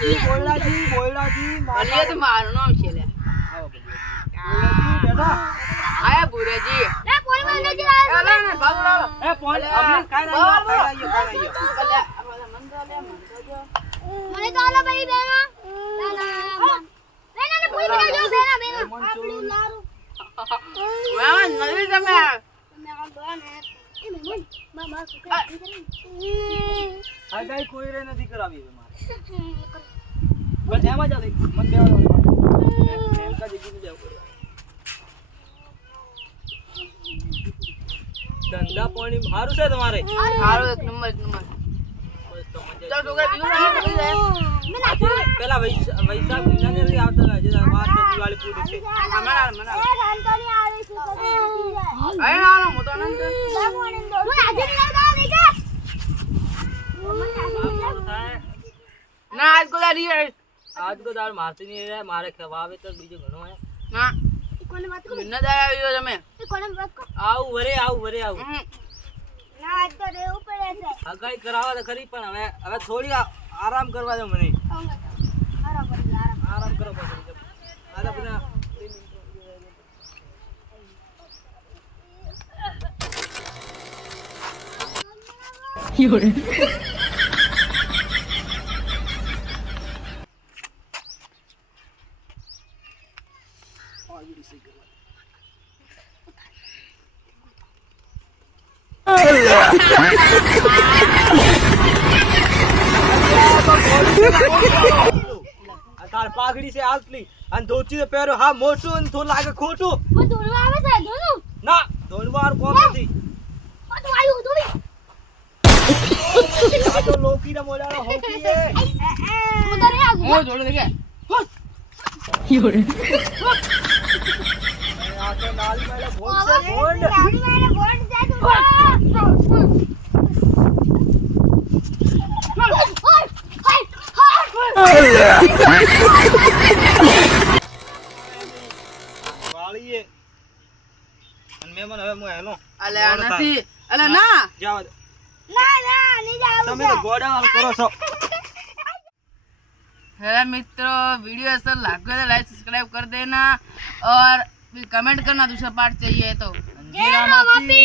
બોયડાજી અલિયા તો મારું નામ છે લે બોયડાજી બેટા આયા ભુરેજી લે પોણી માં નજર આવે અલે ને બાબુ લાલો એ પોણી અમને કાઈ નહીં મને તો આલો ભાઈ બેના બેના ને પૂરી બનાવજો બેના આપણું લારું વાહ નવી તમે આ આગાઈ કોઈ રે નથી કરાવી મારે બસ એમાં જ આવી મન બેવા નેલકા જીજી જાવ ધંધા પાણી સારું છે તમારે હારો એક નંબર બસ તો મજા ચાલ છોકરા બીજું ના કરી દે પેલા વૈશાખ મહિના ને આવતા જે માર્ચ દિવાળી પૂરી છે મના એ રાંધણી આવે છે આય ના મોટો નંદ લે પોણી દો હું આજે લાવતા નહીં કે ના આજ કોલા રી આજ કો દાળ મારતી નહીં રે મારે ખવાવે તો બીજો ઘણો હે ના કોને વાત કરો મિન્ના દા આવ્યો તમે કોને વાત કરો આવું વરે ના આજ તો રહેવું પડે છે હગાઈ કરાવવા તો ખરી પણ હવે થોડી આરામ કરવા દો મને આરામ કરો પછી આલા બધા તાર પાઘડી છે આટલી અને ધોતી પહેર્યો હા મોટું અને થોડું લાગે ખોટું હું દોડવા આવે છે દોડું ના દોડવાર કોમ નથી તો આવ્યું દોડી આ તો લોકી ના મોલાનો હોકી એ હું તો રે આગુ ઓ જોડે દેખે આ તો નાલી મેલે ભોંડ છે ભોંડ નાની મેરે બોર્ડ જાય તો વાળીએ અને મહેમાન હવે હું હેલો અલે નથી અલે ના જાવ ના નહીં જાવ તમે તો ગોડાવાળ કરો છો हेलो मित्रों वीडियो ऐसा लगे तो लाइक सब्सक्राइब कर देना और कमेंट करना दूसरा पार्ट चाहिए तो अंजीरा माफी